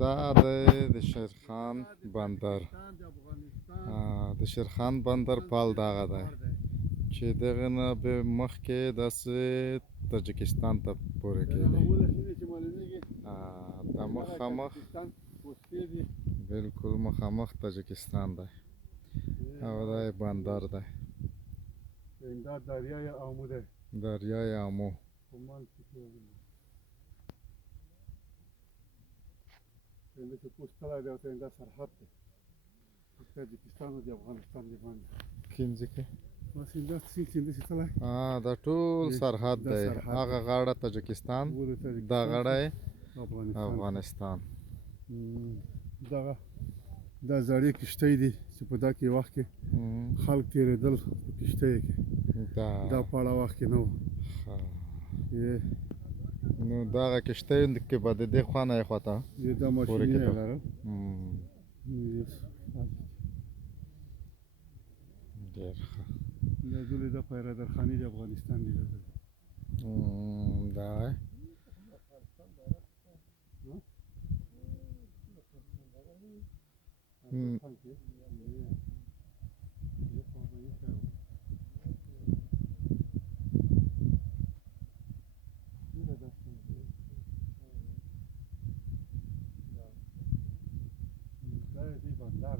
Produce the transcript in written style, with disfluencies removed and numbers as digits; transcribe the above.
دا د شیرخان بندر د شیرخان بندر پال دغه دی چې دغه نه به مخکې داسې تاجکستان ته پورې کېږي. دا مخامخ بالکل مخامخ تاجکستان دی او دا یې بندر دی. دا دریای آمو دی. دریای آمو اینجا که پوست کلا دی او ته اینجا سرحد دی تاجکستان او د افغانستان د باندې کینځي کې بس اینجا سیند چې داسې تللی دا ټول سرحد دی. هغه غاړه تاجکستان، دا غاړه یې افغانستان. دغه دا زړې کښتۍ دي چې په دا کې وخت کې خلک تېرېدل په کښتیو کې. دا په اړه وخت کې نه و. نو دغه کښتیو کې به د دې خوا نه یې خوا ته دا ماشیني یې لرل. ډېر ښه. دا ډولې دا پیرادرخانې د افغانستان دي. دا بندر